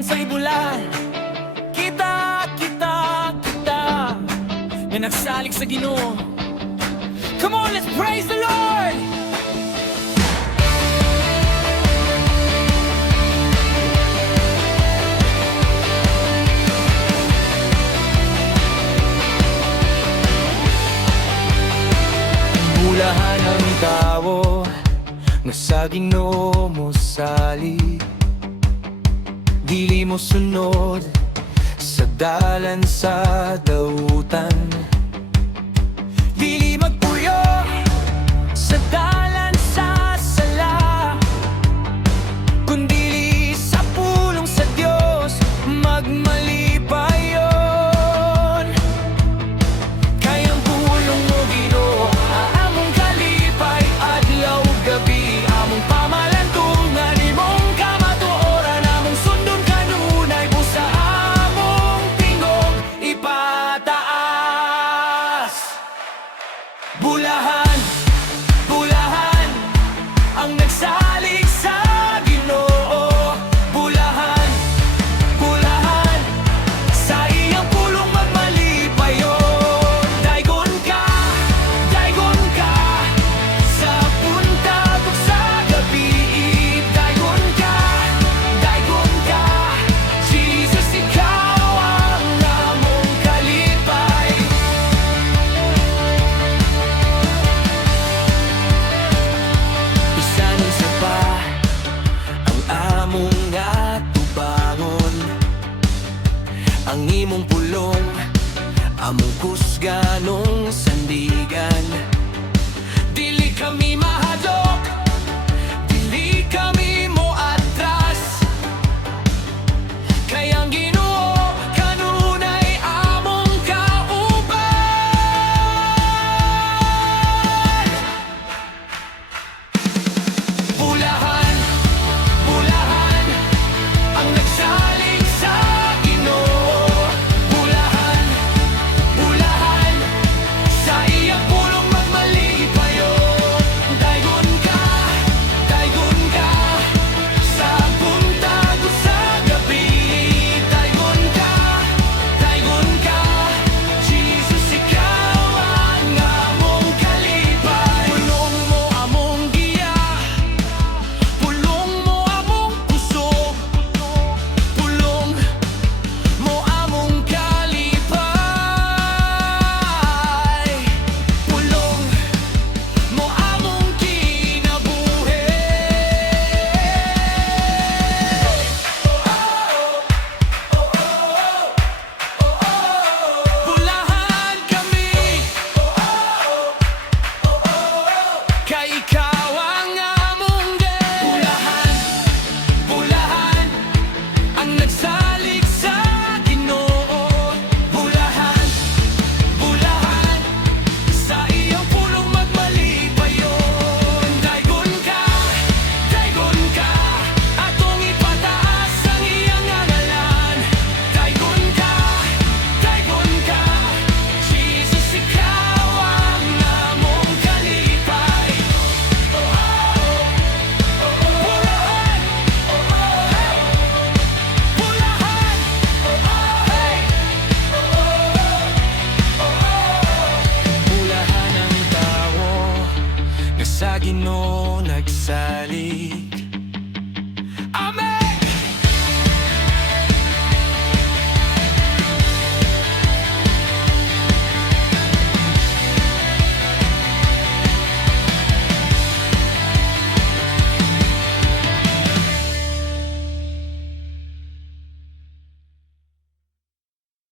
natin sa'y bulan. Kita na nagsalig sa Ginoo. Come on, let's praise the Lord! Bulahan ang tao nga sa Ginoo mo sali. Dili mo sunod sa dalan sa dautan. Dili magpuyo sa dalan sa sala, kundi sa pulong sa Dios magmalipayon. Kayang pulong mo Ginoo, among kalipay adlaw gabi, among pamalantungan imong kamatuoran, among sundon kanunay busa among tingog ipataas. Bulahan, bulahan ang nagsalig sa Ginoo. Bulahan, bulahan sa iyang pulong magmalipayon. Daygon ka sa buntag ug sa gabi. Daygon ka, Jesus, ikaw ang among kalipay. Bisanon sa pa ang among atubangon, ang imong pulong, among kusganong sandigan. Dili kami mahadlok, dili kami moatras, kay ang Ginoo kanunay among kauban. Bulahan, bulahan ang nagsalig sa Ginoo. Bulahan, bulahan sa iyang pulong magmalipayon. Daygon ka sa buntag ug sa gabi. Daygon ka, Jesus, ikaw ang among kalipay. Pulong mo among giya, pulong mo among puso, pulong mo among kalipay, pulong mo among kinabuhi. Bulahan kami, kay ikaw ang among Diyos. Bulahan, bulahan ang nagsalig sa Ginoo. Bulahan, bulahan sa iyong pulong magmalipayon. Daygon ka, atong ipataas ang iyang ngalan. Daygon ka, Jesus, ikaw ang among kalipay. Bulahan, bulahan ang tao nga sa Ginoo nagsalig.